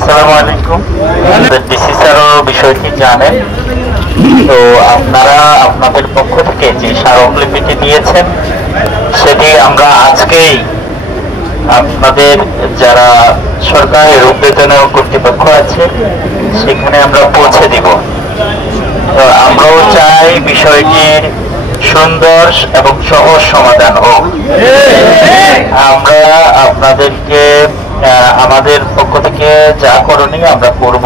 আসসালামু আলাইকুম। ডিসি স্যারও বিষয়টি জানেন, তো আপনারা আপনাদের পক্ষ থেকে যে স্মারকলিপিটি দিয়েছেন সেটি আমরা আজকেই আপনাদের যারা সরকারের ঊর্ধ্বতন কর্তৃপক্ষ আছে সেখানে আমরা পৌঁছে দিব। তো আমরাও চাই বিষয়টির সুন্দর এবং সহজ সমাধান হোক। আমরা আপনাদেরকে আমাদের পক্ষ থেকে যা করণীয় আমরা করব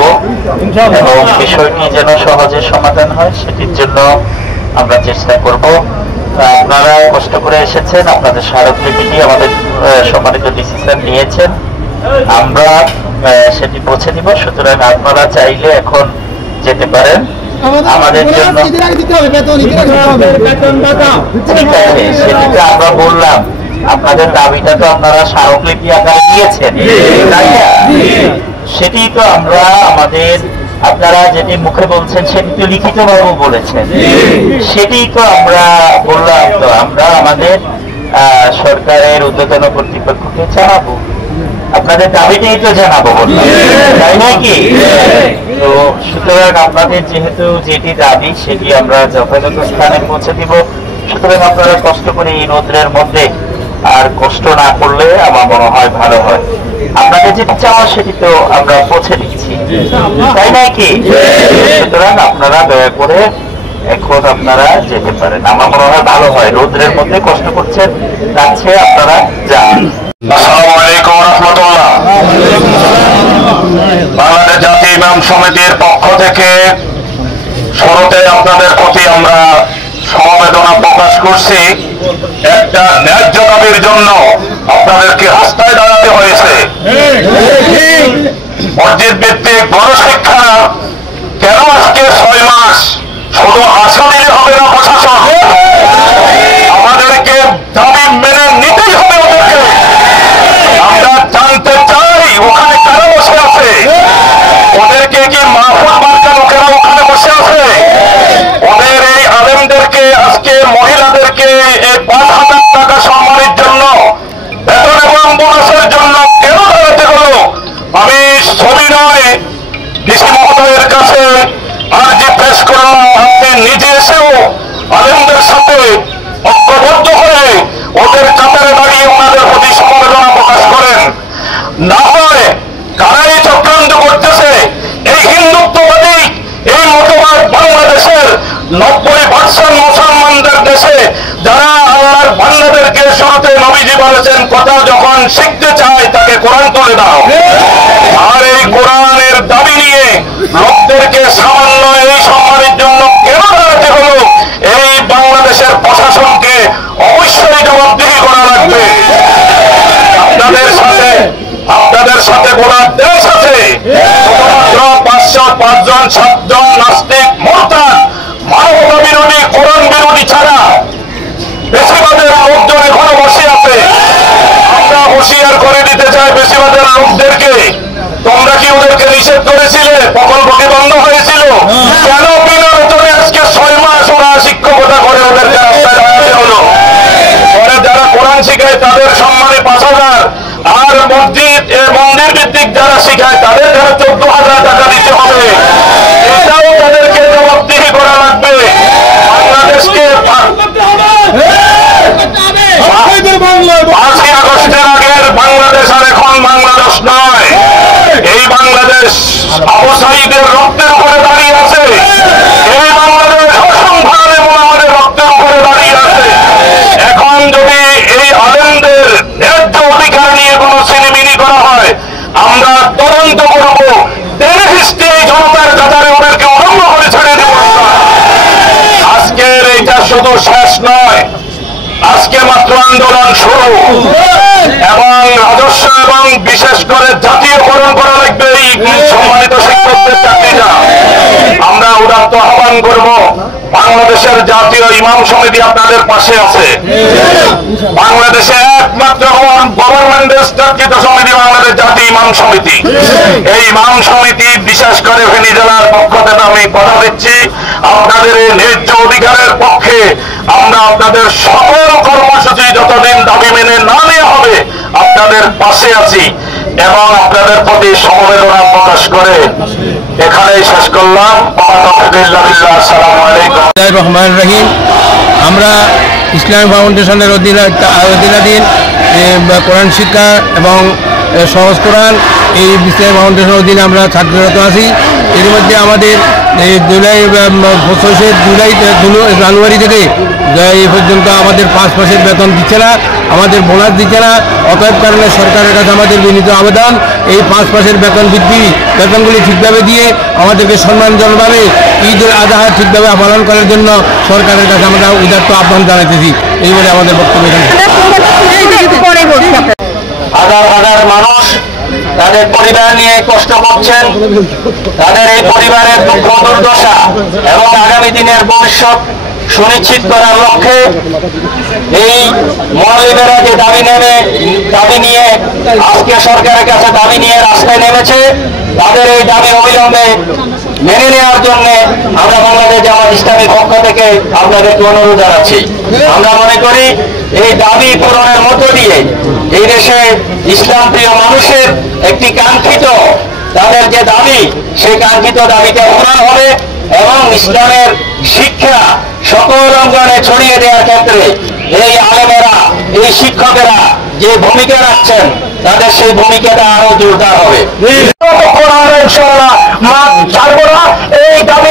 এবং বিষয়টি যেন সহজে সমাধান হয় সেটির জন্য আমরা চেষ্টা করব। আপনারা কষ্ট করে এসেছেন, আপনাদের স্মারকলিপিটি আমাদের সম্মানিত ডিসি স্যার নিয়েছেন, আমরা সেটি পৌঁছে দিব। সুতরাং আপনারা চাইলে এখন যেতে পারেন। আমাদের জন্য ঠিক আছে, সেটিকে আমরা বললাম আপনাদের দাবিটা তো আপনারা স্মারকলিপি আকারে দিয়েছেন, তাই না? সেটি তো আমরা আমাদের আপনারা যেটি মুখে বলছেন সেটি তো লিখিত ভাবে বলেছেন, সেটি তো আমরা বললাম। তো আমরা আমাদের সরকারের ঊর্ধ্বতন কর্তৃপক্ষকে জানাবো, আপনাদের দাবিটাই তো জানাবো বললাম, তাই নয় কি? তো সুতরাং আপনাদের যেহেতু যেটি দাবি সেটি আমরা যথাযথ স্থানে পৌঁছে দিব। সুতরাং আপনারা কষ্ট করে এই রোদ্রের মধ্যে আর কষ্ট না করলে আমার মনে হয় ভালো হয়। আপনাদের যেটি চাওয়া সেটি তো আমরা পৌঁছে দিচ্ছি, তাই নয় কি? সুতরাং আপনারা দয়া করে এখন আপনারা যেতে পারেন, আমার মনে হয় ভালো হয়। রোদ্রের মধ্যে কষ্ট করছেন, যাচ্ছে আপনারা যান। আসসালামু আলাইকুম রাহমাতুল্লাহ। বাংলাদেশ জাতীয় ইমাম সমিতির পক্ষ থেকে শুরুতে আপনাদের প্রতি আমরা সমবেদনা প্রকাশ করছি। একটা ন্যায্য দাবির জন্য আপনাদেরকে রাস্তায় দাঁড়াতে হয়েছে। মসজিদ ভিত্তিক বড় শিক্ষা কেন আজকে 6 মাস? শুধু আশা দিলে হবে না প্রশাসন, আমাদেরকে দাবি মেনে নিতেই হবে ওদেরকে। আমরা জানতে চাই ওখানে কারা বসে আছে, ওদেরকে কি মাহফুজ মার্কা লোকেরা ওখানে বসে আছে? ওদের এই আলেমদেরকে আজকে মহিলাদেরকে এই 5,000 টাকা সম্মানের জন্য, বেতন এবং বোনাসের জন্য কেন দাঁড়াতে হলো? আমি সবিনয় ডিসি মহোদয়ের কাছে আর্জি পেশ করলাম, আপনি নিজে এসেও আলেমদের সাথে ঐক্যবদ্ধ হয়ে ওদের কাতারে দাঁড়িয়ে ওনাদের প্রতি সমবেদনা প্রকাশ করেন। না হয় কারাই চক্রান্ত করতেছে এই হিন্দুত্ববাদী এই মতবাদ বাংলাদেশের 90% মুসলমানদের দেশে, যারা আল্লাহর বান্দাদেরকে শুরুতে নবীজি বলেছেন কথা যখন শিখতে চায় তাকে কোরআন তুলে দাও। আর এই কোরআনের দাবি নিয়ে লোকদেরকে সামান্য এই সম্মানের জন্য কেন দাঁড়াতে হলো? এই বাংলাদেশের প্রশাসনকে অবশ্যই জবাবদিহি করা লাগবে। আপনাদের সাথে বলার দেশ আছে, শুধুমাত্র 505 জন 7 জন নাস্তিক মুরতাদ মানবতা বিরোধী কোরআন বিরোধী ছাড়া বেশিরভাগের লোকজন এখনো বসে আছে। আমরা হুঁশিয়ার করে দিতে চাই বেশিরভাগের লোকদেরকে, তোমরা কি ওদেরকে নিষেধ করেছিলে? প্রকল্প কি বন্ধ হয়েছিল? কেন বিনা বেতনে আজকে 6 মাস ওরা শিক্ষকতা করে ওদেরকে রাস্তায় দাঁড়াতে হলো? পরে যারা কোরআন শিখায় তাদের সম্মানে 5,000, আর মন্দির ভিত্তিক যারা শিখায় তাদের 14,000 টাকা দিতে হবে। এটাও তাদেরকে জবাবদিহি করা লাগবে। বাংলাদেশকে 5ই আগস্টের আগের বাংলাদেশ আর এখন বাংলাদেশ নয়। এই বাংলাদেশ আবু সাঈদের রক্তের উপরে দাঁড়িয়ে আছে। এই বাংলাদেশ অসংখ্য আমাদের রক্তের উপরে দাঁড়িয়ে আছে। এখন যদি এই আলেমদের ন্যায্য অধিকার নিয়ে কোনো ছিনিমিনি করা হয়, আমরা তদন্ত করব, টেনে হিস্টে এই জনতার কাতারে ওদেরকে উলঙ্গ করে ছেড়ে দেব। আজকের এইটা শুধু শেষ নয়, আজকে মাত্র আন্দোলন শুরু, এবং রাজস্ব এবং বিশেষ করে জাতীয়করণ করা লাগবে এই সম্মানিত শিক্ষকদের চাকরিটা। আমরা উদাত্ত আহ্বান করব, বাংলাদেশের জাতীয় ইমাম সমিতি আপনাদের পাশে আছে। বাংলাদেশে একমাত্র গভর্নমেন্ট স্থিত সমিতি বাংলাদেশ জাতীয় ইমাম সমিতি। এই ইমাম সমিতি বিশেষ করে ফেনী জেলার পক্ষ থেকে আমি কথা দিচ্ছি, আপনাদের এই ন্যায্য অধিকারের পক্ষে আমরা আপনাদের সকল কর্মসূচি যতদিন দাবি মেনে না নেওয়া হবে আপনাদের পাশে আছি এবং আপনাদের প্রতি সমবেদনা প্রকাশ করে এখানেই শেষ করলাম। আসসালামু আলাইকুম। রহমান রহিম। আমরা ইসলামিক ফাউন্ডেশনের অধীনাধীন কোরআন শিক্ষা এবং সহজ কোরআন এই ইসলামিক ফাউন্ডেশনের অধীনে আমরা ছাত্ররত আছি। এর মধ্যে আমাদের জানুয়ারি থেকে এই পর্যন্ত আমাদের 5 মাসের বেতন দিচ্ছে না, আমাদের বোনাস দিচ্ছে না। অতএব কারণে সরকারের কাছে আমাদের বিনীত আবেদন, এই 5 মাসের বেতনগুলি ঠিকভাবে দিয়ে আমাদেরকে সম্মানজনকভাবে ঈদ উল আজহা ঠিকভাবে পালন করার জন্য সরকারের কাছে আমরা উদাত্ত আহ্বান জানাইতেছি। এই বলে আমাদের বক্তব্য। হাজার হাজার মানুষ তাদের পরিবার নিয়ে কষ্ট করছেন, তাদের এই পরিবারের দুঃখ দুর্দশা এবং আগামী দিনের ভবিষ্যৎ সুনিশ্চিত করার লক্ষ্যে এই মুআল্লিমেরা যে দাবি নিয়ে আজকে সরকারের কাছে দাবি নিয়ে রাস্তায় নেমেছে, তাদের এই দাবি অবিলম্বে মেনে নেওয়ার জন্য আমরা বাংলাদেশ জামাত ইসলামীর পক্ষ থেকে আপনাদেরকে অনুরোধ জানাচ্ছি। আমরা মনে করি এই দাবি পূরণের মধ্য দিয়ে এই দেশে ইসলাম প্রিয় মানুষের একটি কাঙ্ক্ষিত তাদের যে দাবি, সেই কাঙ্ক্ষিত দাবিটা পূরণ হবে এবং ইসলামের শিক্ষা সকল অঙ্গনে ছড়িয়ে দেওয়ার ক্ষেত্রে এই আলেমেরা, এই শিক্ষকেরা যে ভূমিকা রাখছেন, তাদের সেই ভূমিকাটা আরো জোরদার হবে। এই দাবি